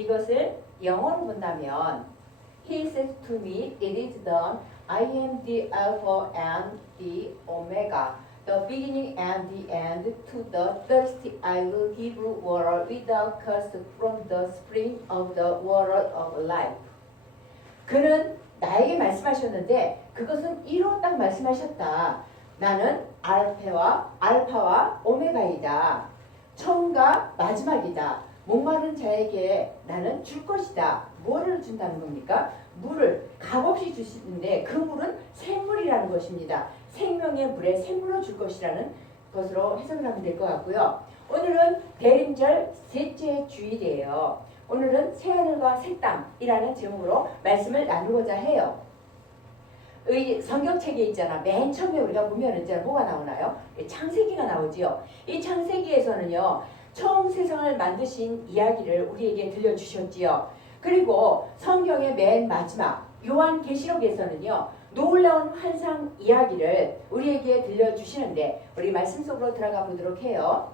이것을 영어로 본다면 He said to me, it is done. I am the Alpha and the Omega, the beginning and the end. To the thirsty I will give water without cost from the spring of the water of life. 그는 나에게 말씀하셨는데 그것은 이로 딱 말씀하셨다. 나는 알파와 오메가이다. 처음과 마지막이다. 목마른 자에게 나는 줄 것이다. 뭐를 준다는 겁니까? 물을 값없이 주시는데 그 물은 샘물이라는 것입니다. 생명의 물에 샘물로 줄 것이라는 것으로 해석을 하면 될 것 같고요. 오늘은 대림절 셋째 주일이에요. 오늘은 새하늘과 새 땅이라는 제목으로 말씀을 나누고자 해요. 성경책에 있잖아. 맨 처음에 우리가 보면 있잖아. 뭐가 나오나요? 창세기가 나오지요. 이 창세기에서는요. 처음 세상을 만드신 이야기를 우리에게 들려주셨지요. 그리고 성경의 맨 마지막 요한계시록에서는요. 놀라운 환상 이야기를 우리에게 들려주시는데 우리 말씀 속으로 들어가 보도록 해요.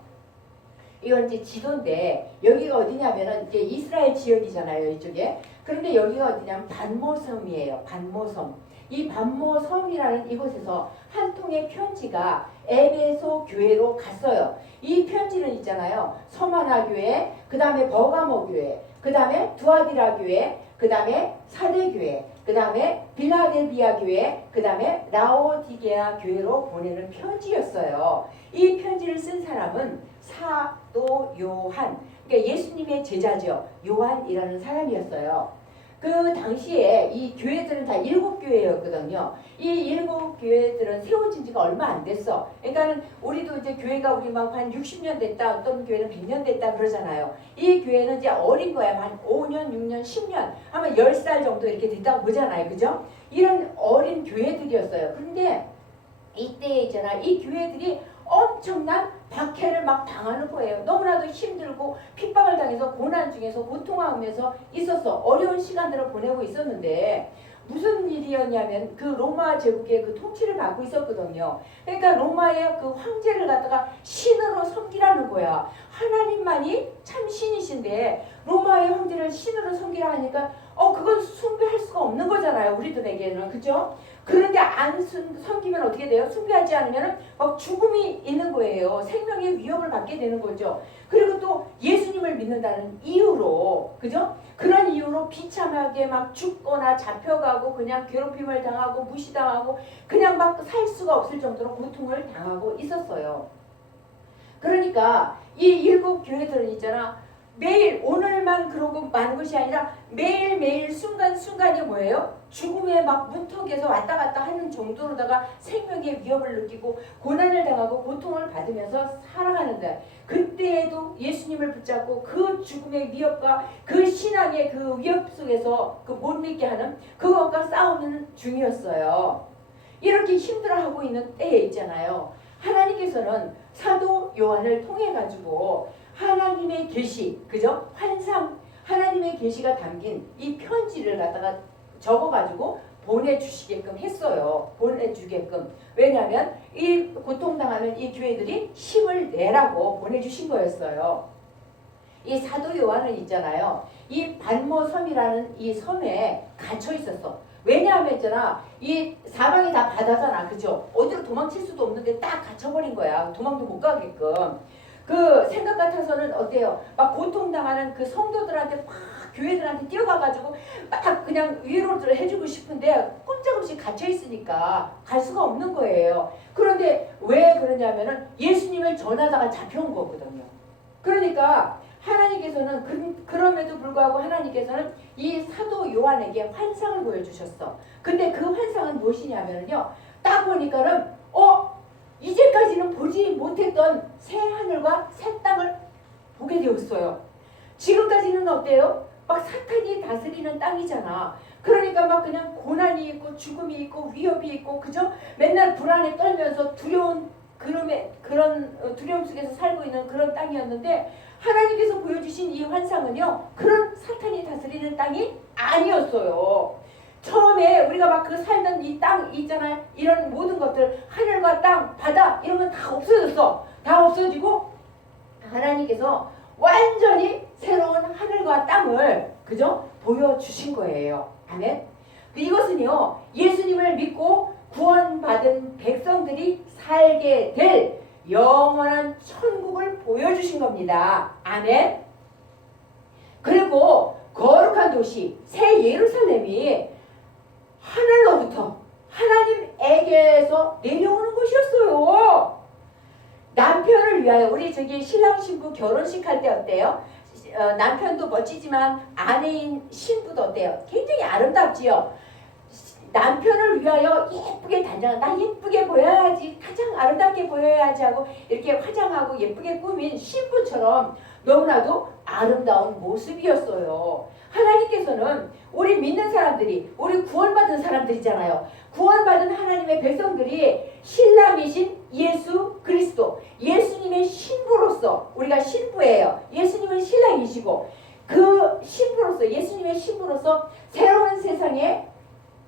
이건 이제 지도인데 여기가 어디냐면은 이제 이스라엘 지역이잖아요. 이쪽에. 그런데 여기가 어디냐면 반모섬이에요. 반모섬. 이 반모섬이라는 이곳에서 한 통의 편지가 에베소 교회로 갔어요. 이 편지는 있잖아요. 서마나 교회, 그 다음에 버가모 교회, 그 다음에 두아디라 교회, 그 다음에 사대 교회, 그 다음에 빌라델비아 교회, 그 다음에 라오디게아 교회로 보내는 편지였어요. 이 편지를 쓴 사람은 사도 요한, 그러니까 예수님의 제자죠. 요한이라는 사람이었어요. 그 당시에 이 교회들은 다 7교회였거든요. 이 7교회들은 세워진 지가 얼마 안 됐어. 그러니까는 우리도 이제 교회가 우리 막 한 60년 됐다, 어떤 교회는 100년 됐다 그러잖아요. 이 교회는 이제 어린 거야. 한 5년, 6년, 10년, 아마 10살 정도 이렇게 됐다고 보잖아요. 그죠? 이런 어린 교회들이었어요. 그런데 이때 있잖아. 이 교회들이 엄청난 박해를 막 당하는 거예요. 너무나도 힘들고 핍박을 당해서 고난 중에서 고통하면서 있었어. 어려운 시간들을 보내고 있었는데 무슨 일이었냐면 그 로마 제국의 그 통치를 받고 있었거든요. 그러니까 로마의 그 황제를 갖다가 신으로 섬기라는 거야. 하나님만이 참 신이신데 로마의 황제를 신으로 섬기라 하니까 그건 숭배할 수가 없는 거잖아요. 우리들에게는. 그죠? 그런데 안 섬기면 어떻게 돼요? 숭배하지 않으면 막 죽음이 있는 거예요. 생명의 위협을 받게 되는 거죠. 그리고 또 예수님을 믿는다는 이유로, 그죠? 그런 이유로 비참하게 막 죽거나 잡혀가고 그냥 괴롭힘을 당하고 무시당하고 그냥 막 살 수가 없을 정도로 고통을 당하고 있었어요. 그러니까 이 7교회들은 있잖아. 매일 오늘만 그러고 마는 것이 아니라 매일매일 순간순간이 뭐예요? 죽음의 막 문턱에서 왔다 갔다 하는 정도로다가 생명의 위협을 느끼고 고난을 당하고 고통을 받으면서 살아가는데 그때에도 예수님을 붙잡고 그 죽음의 위협과 그 신앙의 그 위협 속에서 그 못 믿게 하는 그것과 싸우는 중이었어요. 이렇게 힘들어하고 있는 때에 있잖아요. 하나님께서는 사도 요한을 통해 가지고 하나님의 계시, 그죠? 환상, 하나님의 계시가 담긴 이 편지를 갖다가 적어가지고 보내주시게끔 했어요. 보내주게끔. 왜냐하면 이 고통당하는 이 교회들이 힘을 내라고 보내주신 거였어요. 이 사도 요한은 있잖아요. 이 반모섬이라는 이 섬에 갇혀 있었어. 왜냐하면 있잖아. 이 사방이 다 바다잖아. 그죠? 어디로 도망칠 수도 없는데 딱 갇혀버린 거야. 도망도 못 가게끔. 그 생각 같아서는 어때요? 막 고통당하는 그 성도들한테 막 교회들한테 뛰어가가지고 막 그냥 위로를 해주고 싶은데 꼼짝없이 갇혀있으니까 갈 수가 없는 거예요. 그런데 왜 그러냐면은 예수님을 전하다가 잡혀온 거거든요. 그러니까 하나님께서는 그럼에도 불구하고 하나님께서는 이 사도 요한에게 환상을 보여주셨어. 근데 그 환상은 무엇이냐면요. 딱 보니까는 이제까지는 보지 못했던 새 하늘과 새 땅을 보게 되었어요. 지금까지는 어때요? 막 사탄이 다스리는 땅이잖아. 그러니까 막 그냥 고난이 있고 죽음이 있고 위협이 있고 그죠? 맨날 불안에 떨면서 두려운 그런 두려움 속에서 살고 있는 그런 땅이었는데 하나님께서 보여주신 이 환상은요. 그런 사탄이 다스리는 땅이 아니었어요. 처음에 우리가 막 그 살던 이 땅 있잖아요. 이런 모든 것들 하늘과 땅, 바다 이런 건 다 없어졌어. 다 없어지고 하나님께서 완전히 새로운 하늘과 땅을 그죠? 보여주신 거예요. 아멘. 이것은요 예수님을 믿고 구원받은 백성들이 살게 될 영원한 천국을 보여주신 겁니다. 아멘. 그리고 거룩한 도시 새 예루살렘이 하늘로부터 하나님에게서 내려오는 것이었어요. 남편을 위하여 우리 저기 신랑 신부 결혼식 할 때 어때요? 남편도 멋지지만 아내인 신부도 어때요? 굉장히 아름답지요. 남편을 위하여 예쁘게 단장, 나 예쁘게 보여야지, 가장 아름답게 보여야지 하고 이렇게 화장하고 예쁘게 꾸민 신부처럼 너무나도 아름다운 모습이었어요. 하나님께서는 우리 믿는 사람들이, 우리 구원받은 사람들이잖아요. 구원받은 하나님의 백성들이 신랑이신 예수 그리스도, 예수님의 신부로서, 우리가 신부예요. 예수님은 신랑이시고 그 신부로서, 예수님의 신부로서 새로운 세상에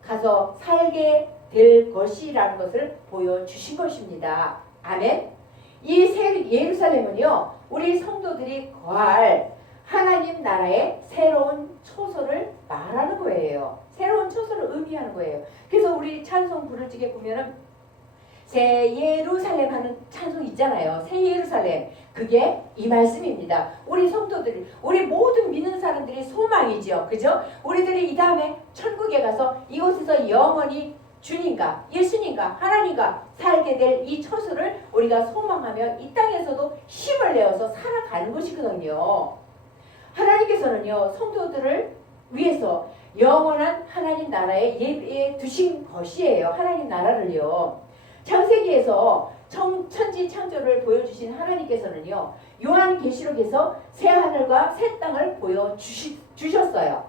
가서 살게 될 것이라는 것을 보여주신 것입니다. 아멘. 이 새 예루살렘은요 우리 성도들이 거할 하나님 나라의 새로운 초소를 말하는 거예요. 새로운 초소를 의미하는 거예요. 그래서 우리 찬송 부를 적에 보면은 새 예루살렘 하는 찬송 있잖아요. 새 예루살렘. 그게 이 말씀입니다. 우리 성도들, 우리 모든 믿는 사람들의 소망이죠. 그죠? 우리들이 이 다음에 천국에 가서 이곳에서 영원히 주님과 예수님과 하나님과 살게 될 이 초소를 우리가 소망하며 이 땅에서도 힘을 내어서 살아가는 것이거든요. 하나님께서는요 성도들을 위해서 영원한 하나님 나라에 예비해 두신 것이에요. 하나님 나라를요. 창세기에서 천지 창조를 보여주신 하나님께서는요 요한계시록에서 새 하늘과 새 땅을 보여주셨어요.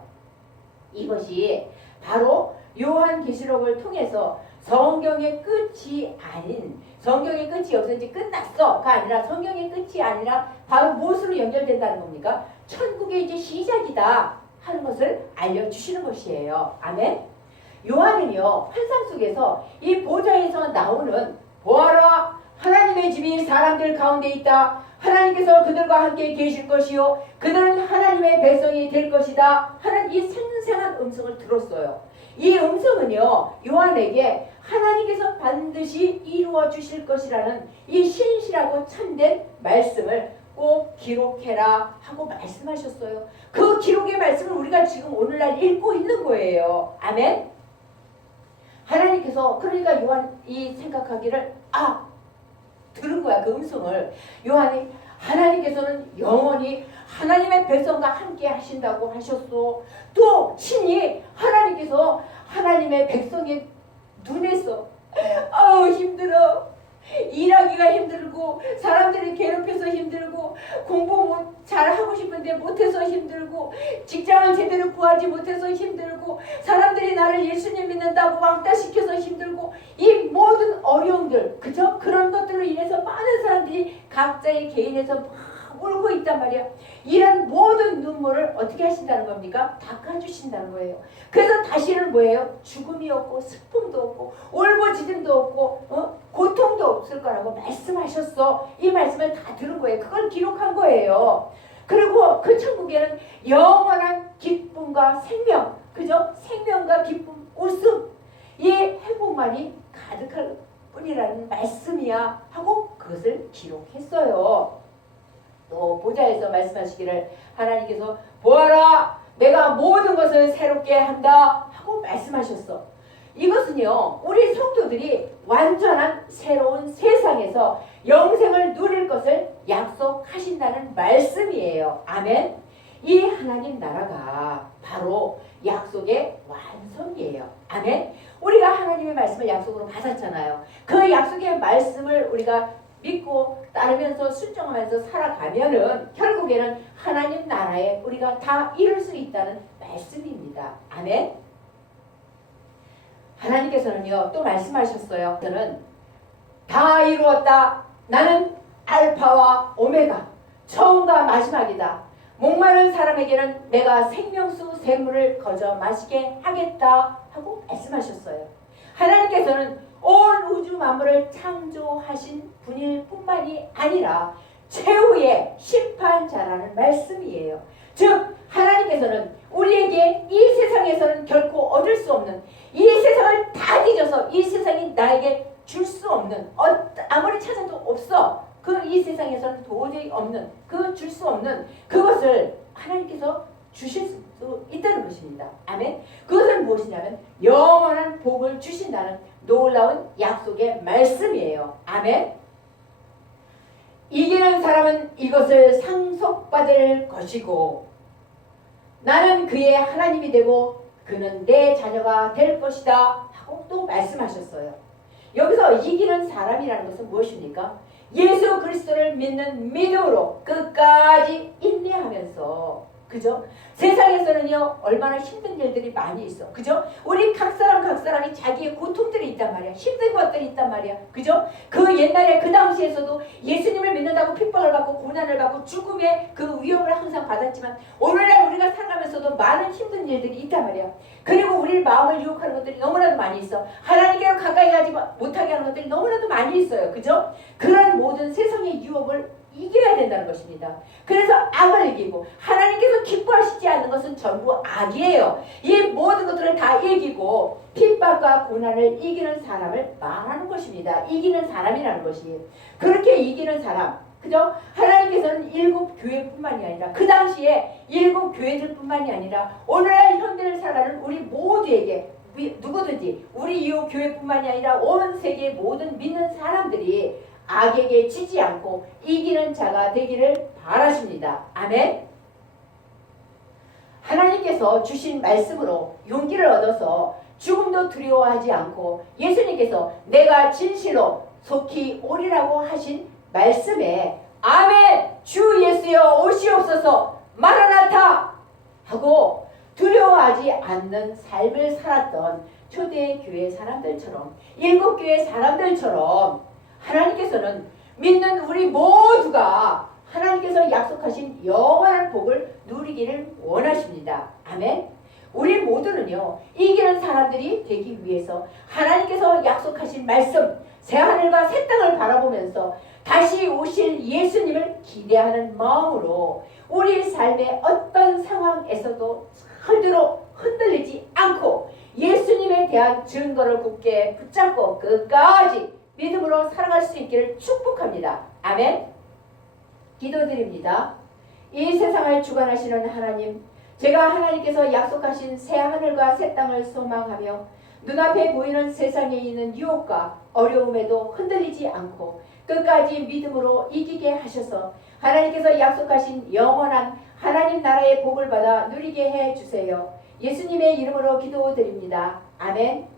이것이 바로 요한계시록을 통해서 성경의 끝이 아닌, 성경의 끝이 여기서 이제 끝났어가 아니라, 성경의 끝이 아니라 바로 무엇으로 연결된다는 겁니까? 천국의 이제 시작이다 하는 것을 알려주시는 것이에요. 아멘. 요한은요 환상 속에서 이 보좌에서 나오는 보아라 하나님의 집이 사람들 가운데 있다. 하나님께서 그들과 함께 계실 것이요 그들은 하나님의 백성이 될 것이다 하는 이 생생한 음성을 들었어요. 이 음성은요 요한에게 하나님께서 반드시 이루어 주실 것이라는 이 신실하고 참된 말씀을 꼭 기록해라 하고 말씀하셨어요. 그 기록의 말씀을 우리가 지금 오늘날 읽고 있는 거예요. 아멘. 하나님께서 그러니까 요한이 생각하기를 들은 거야. 그 음성을. 요한이 하나님께서는 영원히 하나님의 백성과 함께 하신다고 하셨소. 또 신이 하나님께서 하나님의 백성의 눈에서 힘들어. 일하기가 힘들고 사람들이 괴롭혀서 힘들고 공부 잘하고 싶은데 못해서 힘들고 직장을 제대로 구하지 못해서 힘들고 사람들이 나를 예수님 믿는다고 왕따시켜서 힘들고 이 모든 어려움들 그죠? 그런 것들로 인해서 많은 사람들이 각자의 개인에서 막 울고 있단 말이야. 이런 모든 눈물을 어떻게 하신다는 겁니까? 닦아주신다는 거예요. 그래서 다시는 뭐예요? 죽음이 없고 슬픔도 없고 울부짖음도 없고 고통도 없을 거라고 말씀하셨어. 이 말씀을 다 들은 거예요. 그걸 기록한 거예요. 그리고 그 천국에는 영원한 기쁨과 생명, 그죠? 생명과 기쁨, 웃음, 이 행복만이 가득할 뿐이라는 말씀이야 하고 그것을 기록했어요. 또 보좌에서 말씀하시기를 하나님께서 보아라 내가 모든 것을 새롭게 한다 하고 말씀하셨어. 이것은요 우리 성도들이 완전한 새로운 세상에서 영생을 누릴 것을 약속하신다는 말씀이에요. 아멘. 이 하나님 나라가 바로 약속의 완성이에요. 아멘. 우리가 하나님의 말씀을 약속으로 받았잖아요. 그 약속의 말씀을 우리가 믿고 따르면서 순종하면서 살아가면은 결국에는 하나님 나라에 우리가 다 이룰 수 있다는 말씀입니다. 아멘. 하나님께서는요 또 말씀하셨어요. 저는 다 이루었다. 나는 알파와 오메가 처음과 마지막이다. 목마른 사람에게는 내가 생명수 샘물을 거저 마시게 하겠다 하고 말씀하셨어요. 하나님께서는 온 우주 만물을 창조하신 분일 뿐만이 아니라 최후의 심판자라는 말씀이에요. 즉 하나님께서는 우리에게 이 세상에서는 결코 얻을 수 없는, 이 세상을 다 뒤져서 이 세상이 나에게 줄 수 없는, 아무리 찾아도 없어, 그 이 세상에서는 도저히 없는, 그 줄 수 없는 그것을 하나님께서 주실 수 있다는 것입니다. 아멘. 그것은 무엇이냐면 영원한 복을 주신다는 놀라운 약속의 말씀이에요. 아멘. 이기는 사람은 이것을 상속받을 것이고 나는 그의 하나님이 되고 그는 내 자녀가 될 것이다 하고 또 말씀하셨어요. 여기서 이기는 사람이라는 것은 무엇입니까? 예수 그리스도를 믿는 믿음으로 끝까지 인내하면서, 그죠? 세상에서는요 얼마나 힘든 일들이 많이 있어, 그죠? 우리 각 사람이 자기의 고통들이 있단 말이야. 힘든 것들이 있단 말이야, 그죠? 그 옛날에 그 당시에서도 예수님을 믿는다고 핍박을 받고 고난을 받고 죽음의 그 위험을 항상 받았지만 오늘날 우리가 살아가면서도 많은 힘든 일들이 있단 말이야. 그리고 우리 마음을 유혹하는 것들이 너무나도 많이 있어. 하나님께로 가까이 가지 못하게 하는 것들이 너무나도 많이 있어요, 그죠? 그런 모든 세상의 유혹을 이겨야 된다는 것입니다. 그래서 악을 이기고, 하나님께서 기뻐하시지 않는 것은 전부 악이에요. 이 모든 것들을 다 이기고 핍박과 고난을 이기는 사람을 말하는 것입니다. 이기는 사람이라는 것이. 그렇게 이기는 사람, 그죠? 하나님께서는 7교회뿐만이 아니라 그 당시에 7교회들뿐만이 아니라 오늘날 현대를 살아가는 우리 모두에게, 누구든지 우리 이 교회뿐만이 아니라 온 세계 모든 믿는 사람들이 악에게 지지 않고 이기는 자가 되기를 바라십니다. 아멘. 하나님께서 주신 말씀으로 용기를 얻어서 죽음도 두려워하지 않고 예수님께서 내가 진실로 속히 오리라고 하신 말씀에 아멘, 주 예수여 오시옵소서, 마라나타 하고 두려워하지 않는 삶을 살았던 초대교회 사람들처럼, 7교회 사람들처럼 하나님께서는 믿는 우리 모두가 하나님께서 약속하신 영원한 복을 누리기를 원하십니다. 아멘. 우리 모두는요 이기는 사람들이 되기 위해서 하나님께서 약속하신 말씀, 새하늘과 새 땅을 바라보면서 다시 오실 예수님을 기대하는 마음으로 우리 삶의 어떤 상황에서도 절대로 흔들리지 않고 예수님에 대한 증거를 굳게 붙잡고 끝까지 믿음으로 살아갈 수 있기를 축복합니다. 아멘. 기도드립니다. 이 세상을 주관하시는 하나님, 제가 하나님께서 약속하신 새 하늘과 새 땅을 소망하며 눈앞에 보이는 세상에 있는 유혹과 어려움에도 흔들리지 않고 끝까지 믿음으로 이기게 하셔서 하나님께서 약속하신 영원한 하나님 나라의 복을 받아 누리게 해주세요. 예수님의 이름으로 기도드립니다. 아멘.